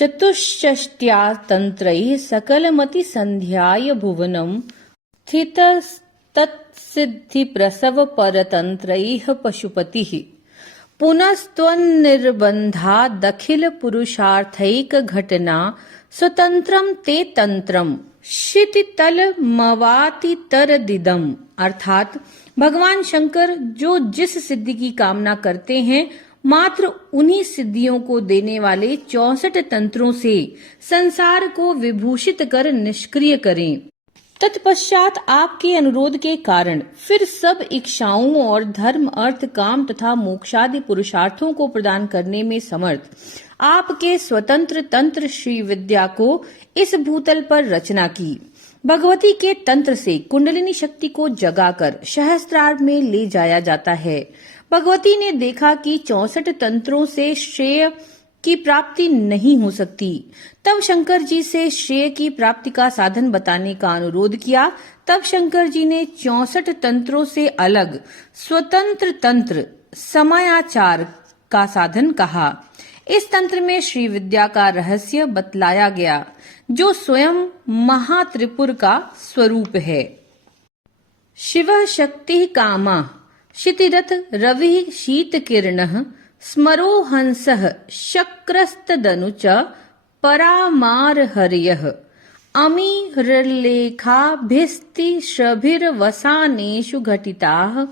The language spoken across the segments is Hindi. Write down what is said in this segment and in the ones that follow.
चतुष्षष्ट्या तंत्रैः सकलमति संध्याय भुवनं स्थितस्तत्सिद्धिप्रसव परतंत्रैः पशुपतिः पुनस्त्वन्निर्बन्धादखिल पुरुषार्थैक घटना स्वतंत्रम ते तंत्रम क्षितितलमवातितरदिदम। अर्थात भगवान शंकर जो जिस सिद्धि की कामना करते हैं मात्र उन्हीं सिद्धियों को देने वाले 64 तंत्रों से संसार को विभूषित कर निष्क्रिय करें। तत्पश्चात आपके अनुरोध के कारण फिर सब इच्छाओं और धर्म अर्थ काम तथा मोक्षादि पुरुषार्थों को प्रदान करने में समर्थ आपके स्वतंत्र तंत्र श्री विद्या को इस भूतल पर रचना की। भगवती के तंत्र से कुंडलिनी शक्ति को जगाकर सहस्त्रार में ले जाया जाता है। भगवती ने देखा कि 64 तंत्रों से श्रेय की प्राप्ति नहीं हो सकती। तब शंकर जी से श्रेय की प्राप्ति का साधन बताने का अनुरोध किया। तब शंकर जी ने 64 तंत्रों से अलग स्वतंत्र तंत्र समयाचार का साधन कहा। इस तंत्र में श्री विद्या का रहस्य बतलाया गया जो स्वयं महात्रिपुर का स्वरूप है। शिव शक्ति कामा क्षितिरथ रवि शीत किरण स्मरो हंसः शक्रस्तदनुच परामार हर्यः अमीरलेखाभिस्तिश्रभिर्वसानेषु घटिताः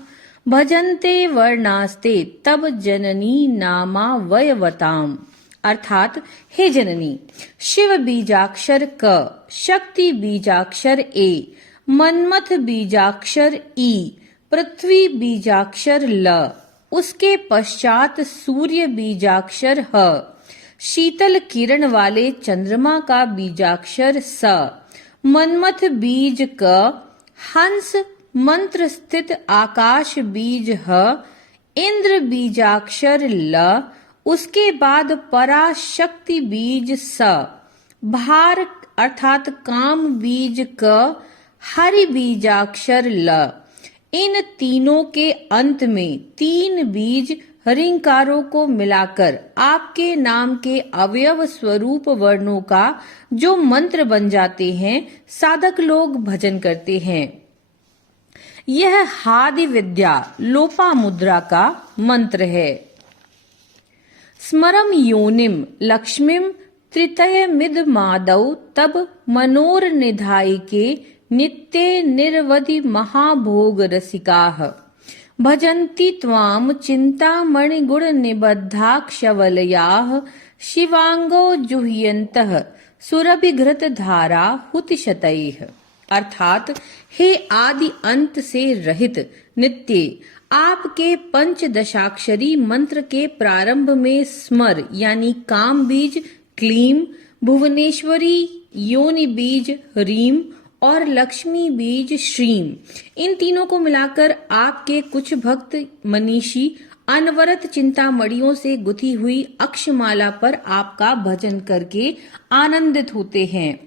भजन्ते वर्णास्ते तब जननी नामा वयवताम। अर्थात हे जननी, शिव बीजाक्षर क, शक्ति बीजाक्षर ए, मन्मथ बीजाक्षर ई, पृथ्वी बीजाक्षर ल, उसके पश्चात सूर्य बीजाक्षर ह, शीतल किरण वाले चंद्रमा का बीजाक्षर स, मन्मथ बीज क, हंस मंत्र स्थित आकाश बीज ह, इंद्र बीजाक्षर ल, उसके बाद पराशक्ति बीज स, भार अर्थात काम बीज क, हरि बीजाक्षर ल। इन तीनों के अंत में 3 बीज हरिंकारों को मिलाकर आपके नाम के अवयव स्वरूप वर्णों का जो मंत्र बन जाते हैं, साधक लोग भजन करते हैं। यह हादि विद्या लोपा मुद्रा का मंत्र है। स्मरम योनिम लक्ष्मीम त्रितयमिद मादौ तब मनोर निधायिके नित्ये निर्वधि महाभोग रसिकाः भजन्ति त्वाम चिंतामणि गुण निबद्धाक्षवलयाः शिवांगो जुह्यन्तः सुरभिघृत धारा हुतिशतैः। अर्थात हे आदि अंत से रहित नित्य, आपके पंचदशाक्षरी मंत्र के प्रारंभ में स्मर यानी काम बीज क्लीम, भुवनेश्वरी योनि बीज ह्रीम और लक्ष्मी बीज श्रीम, इन तीनों को मिलाकर आपके कुछ भक्त मनीषी अनवरत चिंतामणियों से गुथी हुई अक्षमाला पर आपका भजन करके आनंदित होते हैं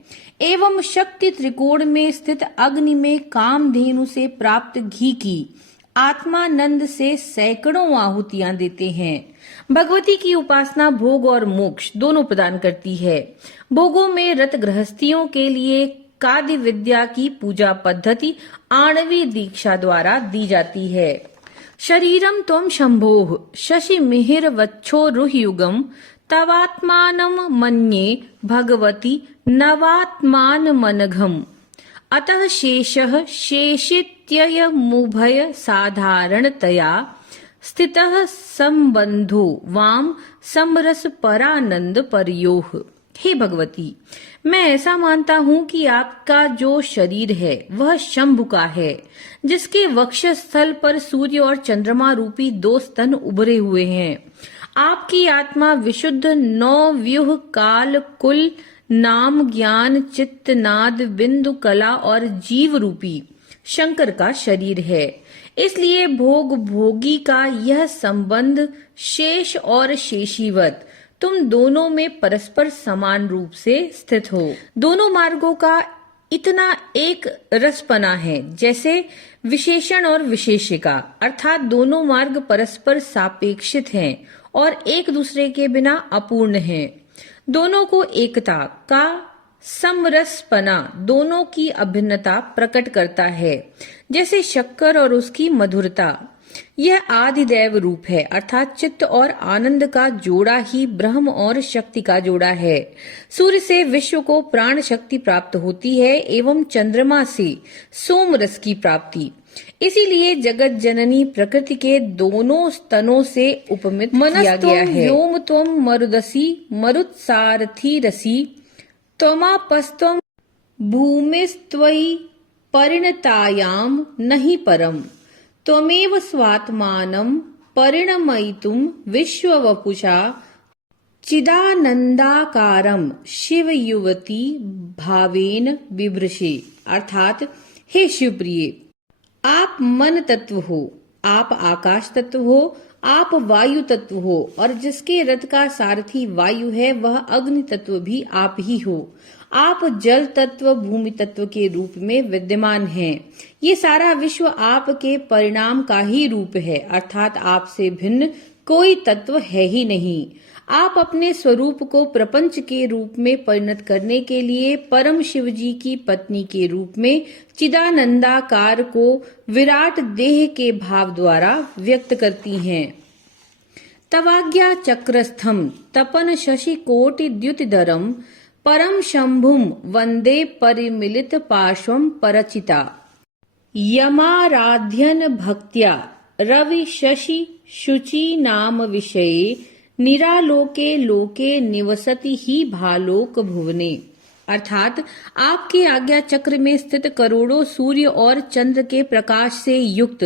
एवं शक्ति त्रिकोण में स्थित अग्नि में कामधेनु से प्राप्त घी की आत्मानंद से सैकड़ों आहुतियां देते हैं। भगवती की उपासना भोग और मोक्ष दोनों प्रदान करती है। भोगों में रत गृहस्थियों के लिए कादि विद्या की पूजा पद्धति आणवी दीक्षा द्वारा दी जाती है। शरीरम त्वं शंभोः शशि मिहिर वक्षोरुहयुगम तवात्मानं मन्ये भगवती नवात्मानमनघम्। अतः शेषः शेषित्ययमुभय साधारणतया स्थितः संबंधो वाम समरस परानंद परयोः। हे भगवती, मैं ऐसा मानता हूँ कि आपका जो शरीर है वह शंभु का है, जिसके वक्षस्थल पर सूर्य और चंद्रमा रूपी 2 स्तन उभरे हुए हैं। आपकी आत्मा विशुद्ध 9 व्यूह काल कुल नाम ज्ञान चित्त नाद बिंदु कला और जीव रूपी शंकर का शरीर है। इसलिए भोग भोगी का यह संबंध शेष और शेषीवत तुम दोनों में परस्पर समान रूप से स्थित हो। दोनों मार्गों का इतना एक रसपना है जैसे विशेषण और विशेषिका, अर्थात दोनों मार्ग परस्पर सापेक्षित हैं और एक दूसरे के बिना अपूर्ण हैं। दोनों को एकता का समरसपना दोनों की अभिन्नता प्रकट करता है, जैसे शक्कर और उसकी मधुरता। यह आदिदैव रूप है, अर्थात चित्त और आनंद का जोड़ा ही ब्रह्म और शक्ति का जोड़ा है। सूर्य से विश्व को प्राण शक्ति प्राप्त होती है एवं चंद्रमा से सोम रस की प्राप्ति। इसीलिए जगत जननी प्रकृति के दोनों स्तनों से उपमित किया गया है। व्योम त्वम मरुदसी मरुत्सारथी रसी त्वमापस्त्वं भूमिस्त्वयि परिणतायाम नहि परम त्वमेव स्वात्मानं परिणमयितुं विश्ववपुषा चिदानंदाकारम शिव युवती भावेन बिभृशे। अर्थात हे शिवप्रिय, आप मन तत्व हो, आप आकाश तत्व हो, आप वायु तत्व हो और जिसके रथ का सारथी वायु है वह अग्नि तत्व भी आप ही हो। आप जल तत्व भूमि तत्व के रूप में विद्यमान हैं। ये सारा विश्व आपके परिणाम का ही रूप है, अर्थात आपसे भिन्न कोई तत्व है ही नहीं। आप अपने स्वरूप को प्रपंच के रूप में परिणत करने के लिए परम शिव जी की पत्नी के रूप में चिदानंदाकार को विराट देह के भाव द्वारा व्यक्त करती हैं। तवाज्ञा चक्रस्थम तपन शशि कोटि द्युतिधरम परम शंभुम वंदे परिमिलित पार्श्वम परचिता। यमाराध्यन भक्त्या रवि शशि शुचि नाम विषये निरालोके लोके निवसति ही भालोक भुवने। अर्थात आपके आज्ञा चक्र में स्थित करोड़ों सूर्य और चंद्र के प्रकाश से युक्त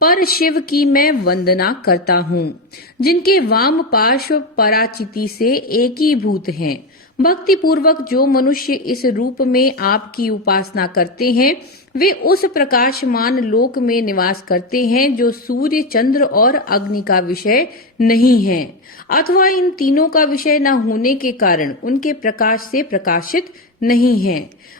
पर शिव की मैं वंदना करता हूँ, जिनके वाम पार्श्व पराचिति से एकीभूत हैं। भक्ति पूर्वक जो मनुष्य इस रूप में आपकी उपासना करते हैं वे उस प्रकाशमान लोक में निवास करते हैं जो सूर्य चंद्र और अग्नि का विषय नहीं है, अथवा इन तीनों का विषय न होने के कारण उनके प्रकाश से प्रकाशित नहीं है।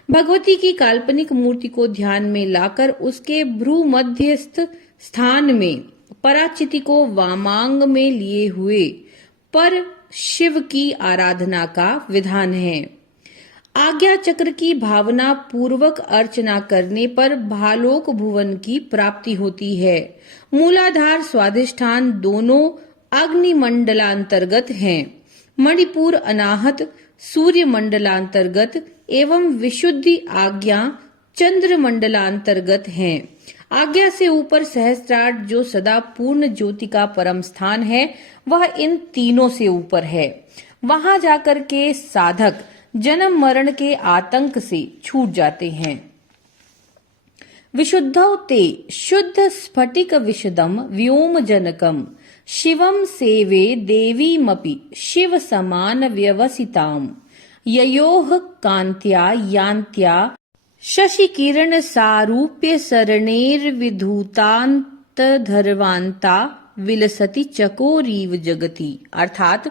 भगवती की काल्पनिक मूर्ति को ध्यान में लाकर उसके भ्रू मध्यस्थ स्थान में पराचिति को वामांग में लिए हुए पर शिव की आराधना का विधान है। आज्ञा चक्र की भावना पूर्वक अर्चना करने पर भालोक भुवन की प्राप्ति होती है। मूलाधार स्वाधिष्ठान दोनों अग्नि मंडलांतर्गत हैं। मणिपुर अनाहत सूर्य मंडलांतर्गत एवं विशुद्धि आज्ञा चंद्र मंडलांतर्गत हैं। आज्ञा से ऊपर सहस्त्रार जो सदा पूर्ण ज्योति का परम स्थान है वह इन तीनों से ऊपर है। वहां जाकर के साधक जन्म मरण के आतंक से छूट जाते हैं। विशुद्धौ ते शुद्ध स्फटिक विशदम व्योम जनकम शिवम सेवे देवीमपि शिव समान व्यवसिताम ययोः कांत्या यान्त्या शशि किरण सारूप्य सरणेर विधूतांत धर्वांता विलसति चकोरीव जगति। अर्थात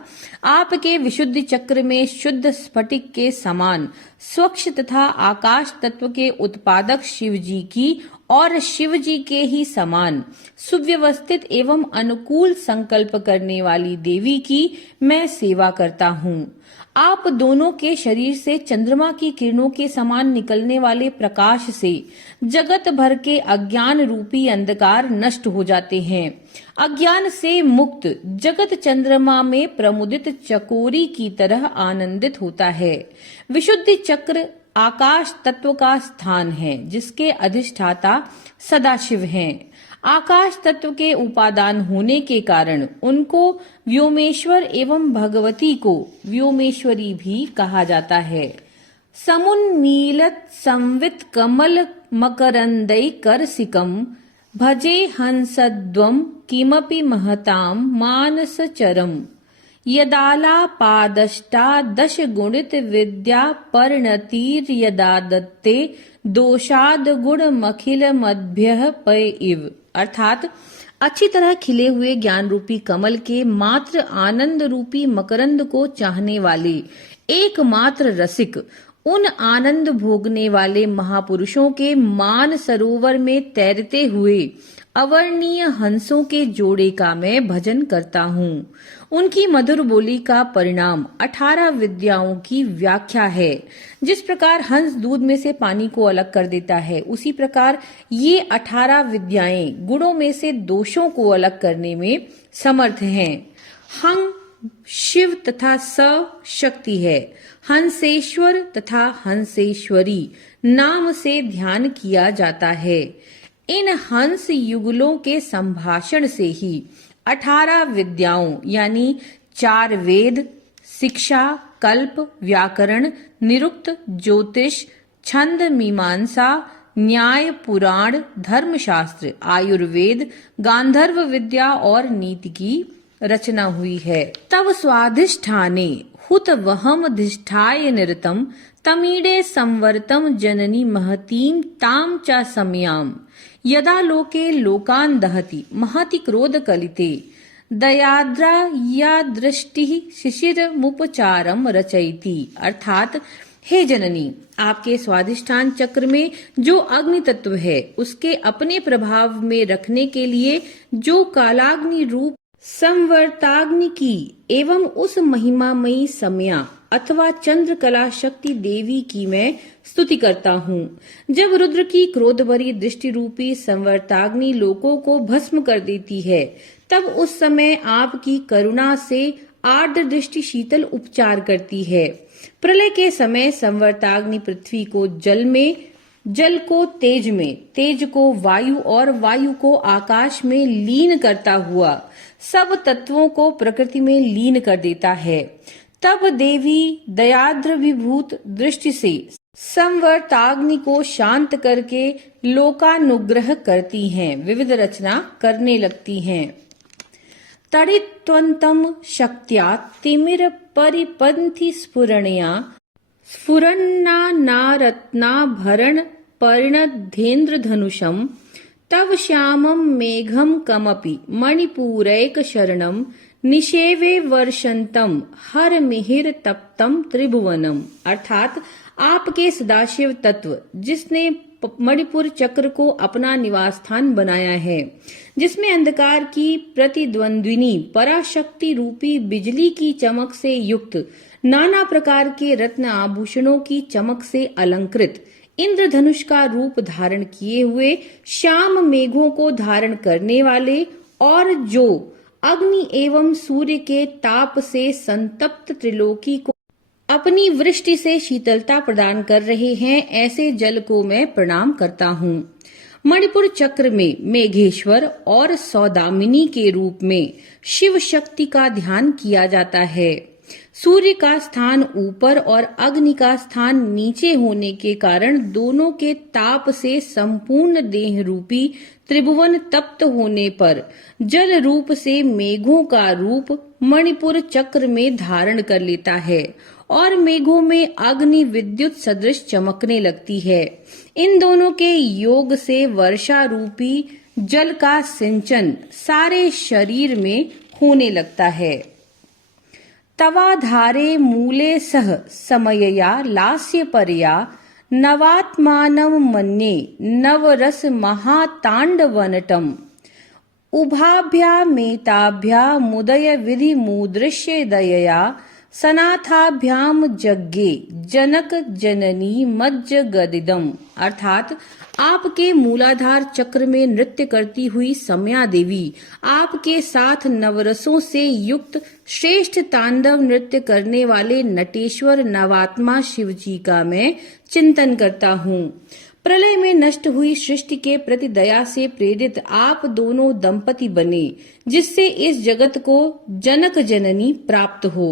आपके विशुद्धि चक्र में शुद्ध स्फटिक के समान स्वच्छ तथा आकाश तत्व के उत्पादक शिव जी की और शिव जी के ही समान सुव्यवस्थित एवं अनुकूल संकल्प करने वाली देवी की मैं सेवा करता हूँ। आप दोनों के शरीर से चंद्रमा की किरणों के समान निकलने वाले प्रकाश से जगत भर के अज्ञान रूपी अंधकार नष्ट हो जाते हैं। अज्ञान से मुक्त जगत चंद्रमा में प्रमुदित चकोरी की तरह आनंदित होता है। विशुद्धि चक्र आकाश तत्व का स्थान है जिसके अधिष्ठाता सदाशिव हैं। आकाश तत्व के उपादान होने के कारण उनको व्योमेश्वर एवं भगवती को व्योमेश्वरी भी कहा जाता है। समुन्मीलत संवित कमल मकरंदै करसिकम भजे हंसद्वम किमपि महताम मानसचरम यदालापादष्टा दश गुणित विद्या परिणतिर् यदा दत्ते दोषाद गुण मखिल मध्य पय इव। अर्थात अच्छी तरह खिले हुए ज्ञान रूपी कमल के मात्र आनंद रूपी मकरंद को चाहने वाले एकमात्र रसिक उन आनंद भोगने वाले महापुरुषों के मान सरोवर में तैरते हुए अवर्णीय हंसों के जोड़े का मैं भजन करता हूँ। उनकी मधुर बोली का परिणाम 18 विद्याओं की व्याख्या है। जिस प्रकार हंस दूध में से पानी को अलग कर देता है, उसी प्रकार ये 18 विद्याएं गुणों में से दोषों को अलग करने में समर्थ हैं। हं शिव तथा स शक्ति है। हंसेश्वर तथा हंसेश्वरी नाम से ध्यान किया जाता है। इन हंस युगलों के संभाषण से ही 18 विद्याओं यानी 4 वेद, शिक्षा, कल्प, व्याकरण, निरुक्त, ज्योतिष, छंद, मीमांसा, न्याय, पुराण, धर्मशास्त्र, आयुर्वेद, गांधर्व विद्या और नीति की रचना हुई है। तव स्वाधिष्ठाने हुत वहम धिष्ठाय निरतम तमीडे संवर्तम जननी महतीम ताम च समयाम यदा लोके लोकान दहति महति क्रोध कलिते दयाद्रा या दृष्टि शिशिर मुपचारम रचयति। अर्थात हे जननी, आपके स्वाधिष्ठान चक्र में जो अग्नि तत्व है, उसके अपने प्रभाव में रखने के लिए जो कालाग्नि रूप संवर्ताग्नि की एवं उस महिमामयी समया अथवा चंद्रकला शक्ति देवी की मैं स्तुति करता हूँ। जब रुद्र की क्रोध भरी दृष्टि रूपी संवर्ताग्नि लोकों को भस्म कर देती है, तब उस समय आपकी करुणा से आर्द्र दृष्टि शीतल उपचार करती है। प्रलय के समय संवर्ताग्नि पृथ्वी को जल में, जल को तेज में, तेज को वायु और वायु को आकाश में लीन करता हुआ सब तत्वों को प्रकृति में लीन कर देता है। तब देवी दयाद्र विभूत दृष्टि से संवर्ताग्नि को शांत करके लोकानुग्रह करती हैं, विविध रचना करने लगती हैं। तड़ित्वंतम शक्त्या तिमिर परिपंथी स्फुरणया स्फुरन्ना नारत्नाभरण परिणद्धेन्द्र धनुषम तव श्यामं मेघम कमपि मणिपूरैक शरणम निषेवे वर्षंतम हर मिहिर तप्तम त्रिभुवनम। अर्थात आपके सदाशिव तत्व जिसने मणिपुर चक्र को अपना निवास स्थान बनाया है, जिसमें अंधकार की प्रतिद्वंद्विनी पराशक्ति रूपी बिजली की चमक से युक्त नाना प्रकार के रत्न आभूषणों की चमक से अलंकृत इंद्रधनुष का रूप धारण किए हुए श्याम मेघों को धारण करने वाले और जो अग्नि एवं सूर्य के ताप से संतप्त त्रिलोकी को अपनी वृष्टि से शीतलता प्रदान कर रहे हैं, ऐसे जल को मैं प्रणाम करता हूँ। मणिपुर चक्र में मेघेश्वर और सौदामिनी के रूप में शिव शक्ति का ध्यान किया जाता है। सूर्य का स्थान ऊपर और अग्नि का स्थान नीचे होने के कारण दोनों के ताप से संपूर्ण देह रूपी त्रिभुवन तप्त होने पर जल रूप से मेघों का रूप मणिपुर चक्र में धारण कर लेता है और मेघों में अग्नि विद्युत सदृश चमकने लगती है। इन दोनों के योग से वर्षा रूपी जल का सिंचन सारे शरीर में होने लगता है। तवाधारे मूले सह समयया लास्य परया नवात्मानं मन्ये नवरस महातांडवनटम उभाभ्यामेताभ्या मुदय विधि मुदृश्य दयया सनाथाभ्याम जग्गे जनक जननी मज्ज गदिदम। अर्थात आपके मूलाधार चक्र में नृत्य करती हुई समया देवी आपके साथ नवरसों से युक्त श्रेष्ठ तांडव नृत्य करने वाले नटेश्वर नवात्मा शिव जी का मैं चिंतन करता हूँ। प्रलय में नष्ट हुई सृष्टि के प्रति दया से प्रेरित आप दोनों दंपति बने, जिससे इस जगत को जनक जननी प्राप्त हो।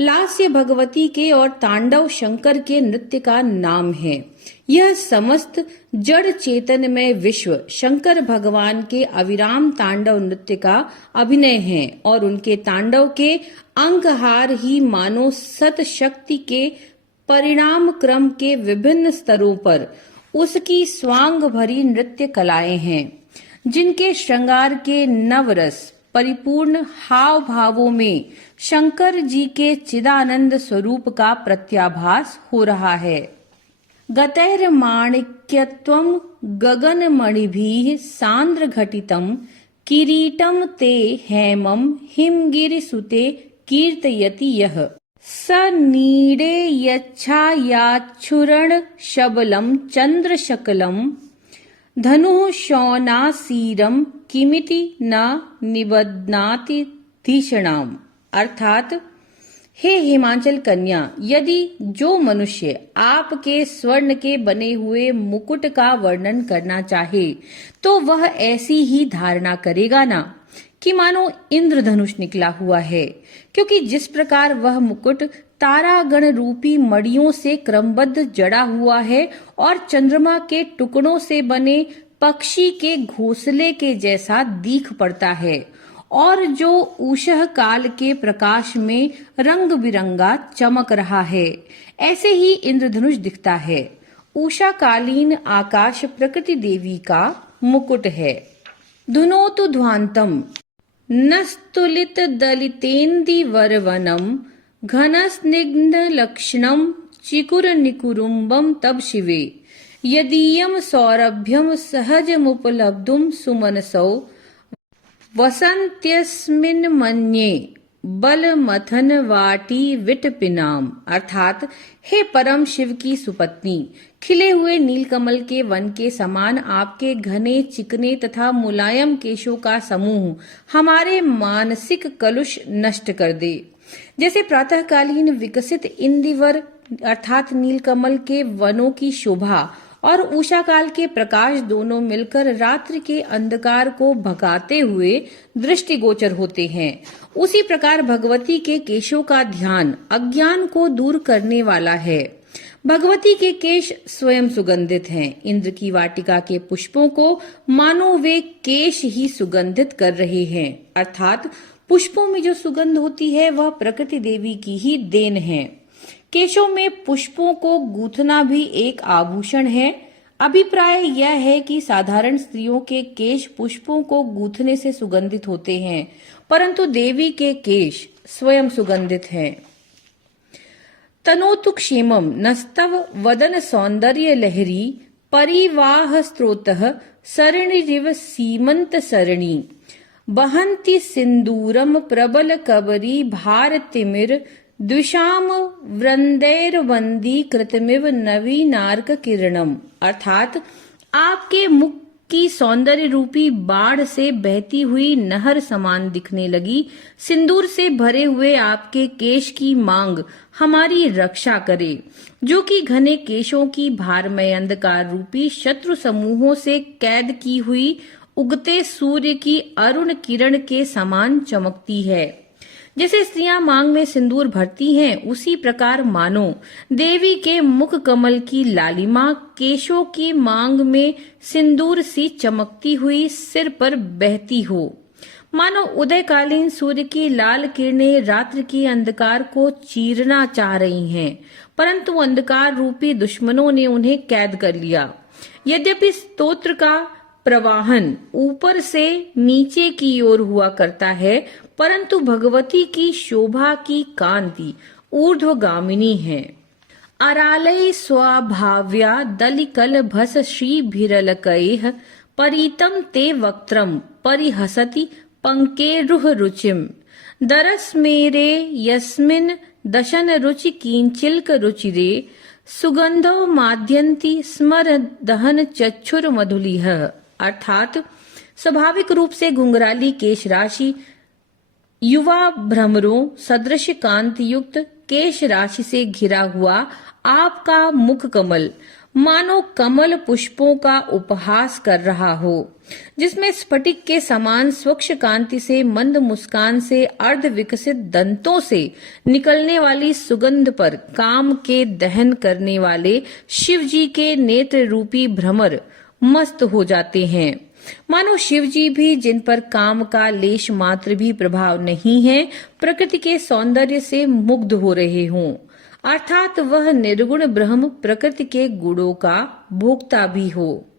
लास्य भगवती के और तांडव शंकर के नृत्य का नाम है। यह समस्त जड़ चेतन में विश्व शंकर भगवान के अविराम तांडव नृत्य का अभिनय है और उनके तांडव के अंगहार ही मानो सत शक्ति के परिणाम क्रम के विभिन्न स्तरों पर उसकी स्वांग भरी नृत्य कलाएं हैं, जिनके श्रृंगार के नवरस परिपूर्ण हाव भावों में शंकर जी के चिदानंद स्वरूप का प्रत्याभास हो रहा है। गतैर्माणिक्यत्वं गगनमणिभिः सान्द्रघटितं किरीटं ते हेमं हिमगिरिसुते कीर्तयति यः स नीडे यच्छायाच्छुरण शबलं चन्द्रशकलं धनुः शौनासीरं किमिति न निबध्नाति धीषणाम। अर्थात, हे हिमाचल कन्या, यदि जो मनुष्य आपके स्वर्ण के बने हुए मुकुट का वर्णन करना चाहे तो वह ऐसी ही धारणा करेगा ना कि मानो इंद्रधनुष निकला हुआ है, क्योंकि जिस प्रकार वह मुकुट तारागण रूपी मड़ियों से क्रमबद्ध जड़ा हुआ है और चंद्रमा के टुकड़ों से बने पक्षी के घोंसले के जैसा दीख पड़ता है और जो उषः काल के प्रकाश में रंग बिरंगा चमक रहा है, ऐसे ही इंद्रधनुष दिखता है। उषाकालीन आकाश प्रकृति देवी का मुकुट है। धुनोतु ध्वांतम नस्तुलित दलितेन्दीवरवनम घनस्निग्ध लक्षणम चिकुर निकुरुम्बम तब शिवे यदीयम सौरभ्यम सहजमुपलब्धुम सुमनसौ वसंत्यस्मिन् मन्ये बलमथन वाटी विटपिनाम। अर्थात, हे परम शिव की सुपत्नी, खिले हुए नीलकमल के वन के समान आपके घने चिकने तथा मुलायम केशों का समूह हमारे मानसिक कलुष नष्ट कर दे। जैसे प्रातःकालीन विकसित इंदिवर अर्थात नीलकमल के वनों की शोभा और उषाकाल के प्रकाश दोनों मिलकर रात्रि के अंधकार को भगाते हुए दृष्टिगोचर होते हैं, उसी प्रकार भगवती के केशों का ध्यान अज्ञान को दूर करने वाला है। भगवती के केश स्वयं सुगंधित हैं। इंद्र की वाटिका के पुष्पों को मानो वे केश ही सुगंधित कर रहे हैं। अर्थात, पुष्पों में जो सुगंध होती है वह प्रकृति देवी की ही देन है। केशों में पुष्पों को गूंथना भी एक आभूषण है। अभिप्राय यह है कि साधारण स्त्रियों के केश पुष्पों को गूंथने से सुगंधित होते हैं, परंतु देवी के केश स्वयं सुगंधित हैं। तनोतु क्षेमम नस्तव वदन सौंदर्य लहरी परिवाह स्त्रोतः सरणिरिव सीमंत सरणि बहन्ति सिंदूरम प्रबल कबरी भारतिमिर द्विषाम वृंदैर्वंदी कृतमिव नवीनार्क किरणम। अर्थात, आपके मुख की सौंदर्य रूपी बाढ़ से बहती हुई नहर समान दिखने लगी सिंदूर से भरे हुए आपके केश की मांग हमारी रक्षा करे, जो कि घने केशों की भारमय अंधकार रूपी शत्रु समूहों से कैद की हुई उगते सूर्य की अरुण किरण के समान चमकती है। जैसे स्त्रियां मांग में सिंदूर भरती हैं, उसी प्रकार मानो देवी के मुख कमल की लालिमा केशों की मांग में सिंदूर सी चमकती हुई सिर पर बहती हो। मानो उदयकालीन सूर्य की लाल किरणें रात्रि के अंधकार को चीरना चाह रही हैं, परंतु अंधकार रूपी दुश्मनों ने उन्हें कैद कर लिया। यद्यपि स्तोत्र का प्रवाहन ऊपर से नीचे की ओर हुआ करता है, परंतु भगवती की शोभा की कांति ऊर्ध्वगामिनी है। अरालय स्वाभाव्या दलिकल भस श्री भिरलकैः परितं ते वक्त्रम परिहसति पंकेरुह रुचिम दरस्मेरे यस्मिन् दशन रुचि किंचिल्क रुचिरे सुगंधो माध्यन्ति स्मर दहन चक्षुर मधुलिह। अर्थात, स्वाभाविक रूप से घुंघराली केश राशि युवा भ्रमरों सदृश कांति युक्त केश राशि से घिरा हुआ आपका मुख कमल मानो कमल पुष्पों का उपहास कर रहा हो, जिसमें स्फटिक के समान स्वच्छ कांति से मंद मुस्कान से अर्ध विकसित दंतों से निकलने वाली सुगंध पर काम के दहन करने वाले शिव जी के नेत्र रूपी भ्रमर मस्त हो जाते हैं। मानो शिव जी भी, जिन पर काम का लेश मात्र भी प्रभाव नहीं है, प्रकृति के सौंदर्य से मुग्ध हो रहे हों। अर्थात वह निर्गुण ब्रह्म प्रकृति के गुणों का भोक्ता भी हो।